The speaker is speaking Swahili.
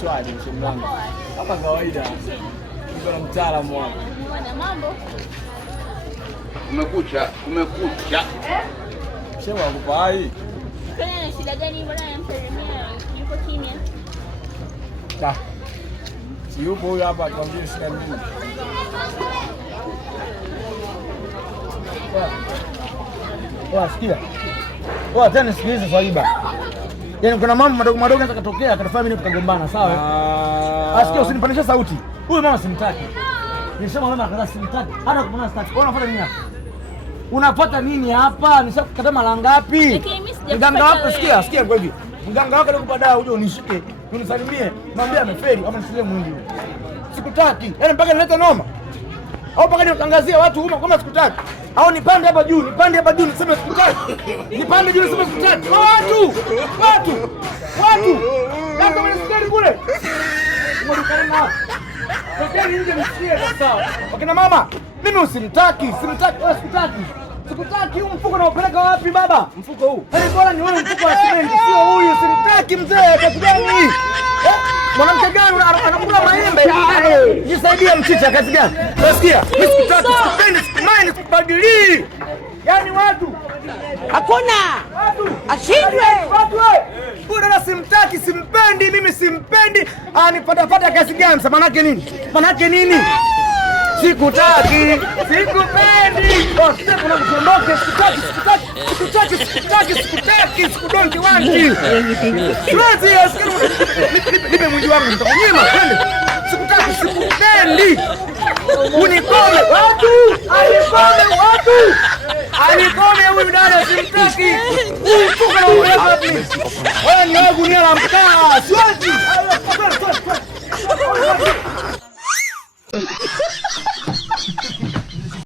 Shwari mshimlangu. Hapa kawaida. Niko na mtaalamu wangu. Mbona mambo? Kumekucha. Shema akupa hai. Kuna shida gani mbona yamsalimia yuko kimya? Si yupo huyu hapa atuambie shida nini? Sikia. Tena sikiliza Swaiba. Yaani kuna mambo madogo madogo yanaweza kutokea akatafanya mimi tukagombana, sawa? Asikia usinipandishe sauti. Huyu mama simtaki. Nilisema mama akaza simtaki. Hata kumwona sitaki. Wewe unafuata nini hapa? Unapata nini hapa? Nishakukata mara ngapi? Mganga wako sikia kwa hivi. Mganga wako alikupa dawa uje unishike, unisalimie. Mwambie amefeli ama nisilie mwingi. Sikutaki. Yaani mpaka nilete noma. Au mpaka nitangazie watu umma kama sikutaki. Au nipande hapa juu niseme sikutaki. Nipande juu niseme sikutaki. Watu. Kama mnasikari kule. Mwadukana. Sekeni nje msikie sawa. Wakina mama, mimi usimtaki, wewe sikutaki. Huu mfuko naupeleka wapi baba? Mfuko huu. Bora ni wewe mfuko wa simenti, sio huyu. Simtaki mzee, kazi gani? Mwanamke gani anakula maembe? Jisaidie mchicha, kazi gani? Unasikia? Mimi sikutaki, sikupendi, sikumani, sikubadilii. Yaani watu hakuna. Ashindwe. Bora simtaki, simpendi, mimi simpendi. Anipata kazi gani? Manake nini? Sikutaki, sikupendi. Sasa kuna kuondoka, sikutaki, sikudonki wangi. Siwezi asikia nipe mwili wangu nitakunyima twende. Sikutaki, sikupendi. Unikome watu. Alikome huyu dada simtaki. Utuka na wewe wapi? Wewe ni wangu ni la mkaa. Siwezi.